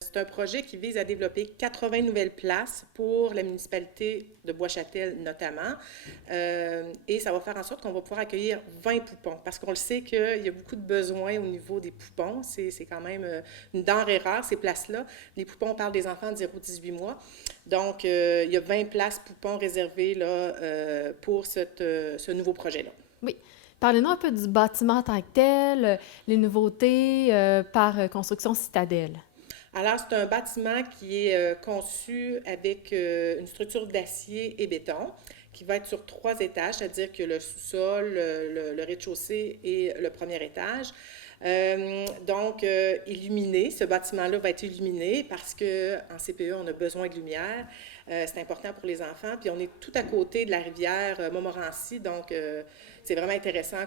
C'est un projet qui vise à développer 80 nouvelles places pour la municipalité de Bois-Châtel notamment. Et ça va faire en sorte qu'on va pouvoir accueillir 20 poupons parce qu'on le sait qu'il y a beaucoup de besoins au niveau des poupons. C'est quand même une denrée rare, ces places-là. Les poupons, on parle des enfants de 0 à 18 mois. Donc, il y a 20 places poupons réservées là, pour ce nouveau projet-là. Oui. Parlez-nous un peu du bâtiment en tant que tel, les nouveautés par Construction Citadelle. Alors, c'est un bâtiment qui est conçu avec une structure d'acier et béton qui va être sur 3 étages, c'est-à-dire que le sous-sol, le rez-de-chaussée et le premier étage. Donc, illuminé, ce bâtiment-là va être illuminé parce qu'en CPE, on a besoin de lumière. C'est important pour les enfants. Puis, on est tout à côté de la rivière Montmorency, donc c'est vraiment intéressant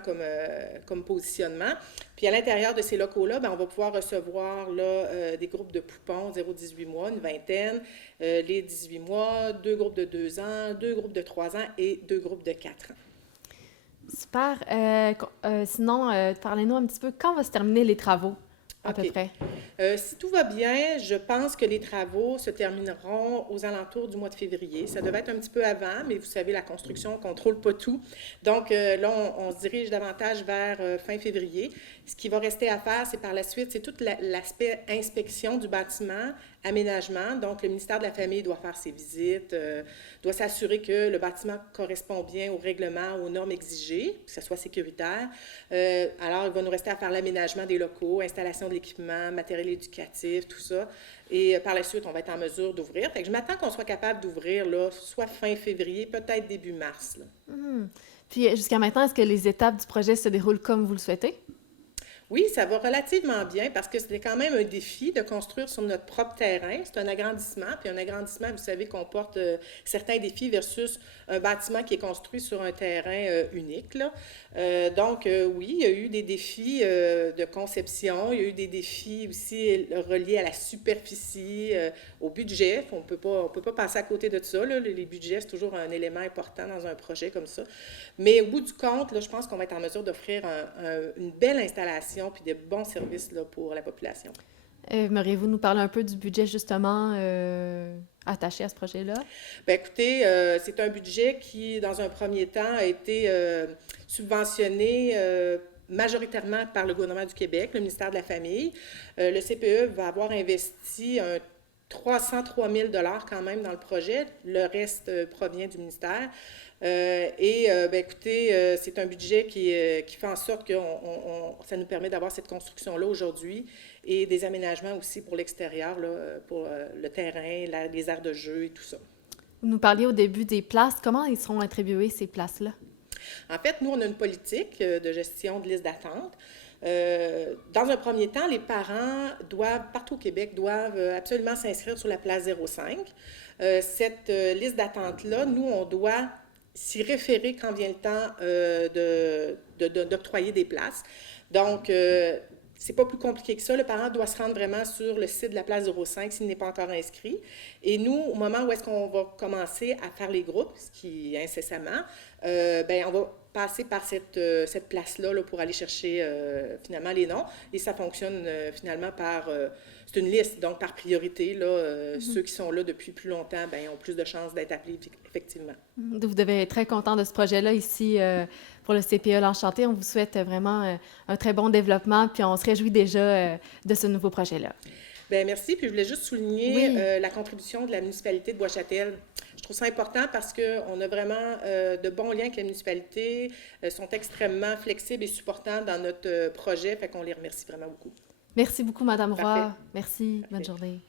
comme positionnement. Puis, à l'intérieur de ces locaux-là, ben, on va pouvoir recevoir là, des groupes de poupons 0 à 18 mois, une vingtaine, les 18 mois, 2 groupes de 2 ans, 2 groupes de 3 ans et 2 groupes de 4 ans. Super. Sinon, parlez-nous un petit peu quand vont se terminer les travaux, à peu OK. près. Si tout va bien, je pense que les travaux se termineront aux alentours du mois de février. Ça devait être un petit peu avant, mais vous savez, la construction ne contrôle pas tout. Donc là, on se dirige davantage vers fin février. Ce qui va rester à faire, c'est par la suite, c'est tout l'aspect inspection du bâtiment, aménagement. Donc, le ministère de la Famille doit faire ses visites, doit s'assurer que le bâtiment correspond bien aux règlements, aux normes exigées, que ce soit sécuritaire. Alors, il va nous rester à faire l'aménagement des locaux, installation de l'équipement, matériel éducatif, tout ça. Et par la suite, on va être en mesure d'ouvrir. Fait que je m'attends qu'on soit capable d'ouvrir, là, soit fin février, peut-être début mars, là. Mhm. Puis, jusqu'à maintenant, est-ce que les étapes du projet se déroulent comme vous le souhaitez? Oui, ça va relativement bien parce que c'était quand même un défi de construire sur notre propre terrain. C'est un agrandissement, puis un agrandissement, vous savez, comporte certains défis versus un bâtiment qui est construit sur un terrain unique, là. Donc, oui, il y a eu des défis de conception, il y a eu des défis aussi reliés à la superficie, au budget. On peut pas passer à côté de ça, là. Les budgets, c'est toujours un élément important dans un projet comme ça. Mais au bout du compte, là, je pense qu'on va être en mesure d'offrir une belle installation puis de bons services là, pour la population. Aimeriez-vous nous parler un peu du budget, justement, attaché à ce projet-là? Bien, écoutez, c'est un budget qui, dans un premier temps, a été subventionné majoritairement par le gouvernement du Québec, le ministère de la Famille. Le CPE va avoir investi 303 000 quand même dans le projet. Le reste provient du ministère. Ben, écoutez, c'est un budget qui fait en sorte que ça nous permet d'avoir cette construction-là aujourd'hui et des aménagements aussi pour l'extérieur, là, pour le terrain, les aires de jeu et tout ça. Vous nous parliez au début des places. Comment ils seront attribuées, ces places-là? En fait, nous, on a une politique de gestion de liste d'attente. Dans un premier temps, les parents doivent, partout au Québec, doivent absolument s'inscrire sur la place 05. Cette liste d'attente-là, nous, on doit s'y référer quand vient le temps d'octroyer des places. Donc, c'est pas plus compliqué que ça. Le parent doit se rendre vraiment sur le site de la place 05 s'il n'est pas encore inscrit. Et nous, au moment où est-ce qu'on va commencer à faire les groupes, ce qui est incessamment, ben, on va passer par cette place-là là, pour aller chercher finalement les noms. Et ça fonctionne finalement par... c'est une liste, donc par priorité, là, ceux qui sont là depuis plus longtemps ben, ont plus de chances d'être appelés, effectivement. Vous devez être très content de ce projet-là ici pour le CPE L'Enchanté. On vous souhaite vraiment un très bon développement, puis on se réjouit déjà de ce nouveau projet-là. Bien, merci. Puis je voulais juste souligner Oui, la contribution de la municipalité de Bois-Châtel. Je trouve ça important parce qu'on a vraiment de bons liens avec la municipalité, sont extrêmement flexibles et supportants dans notre projet, fait qu'on les remercie vraiment beaucoup. merci beaucoup, Madame Parfait, Roy. Merci, bonne parfait. journée.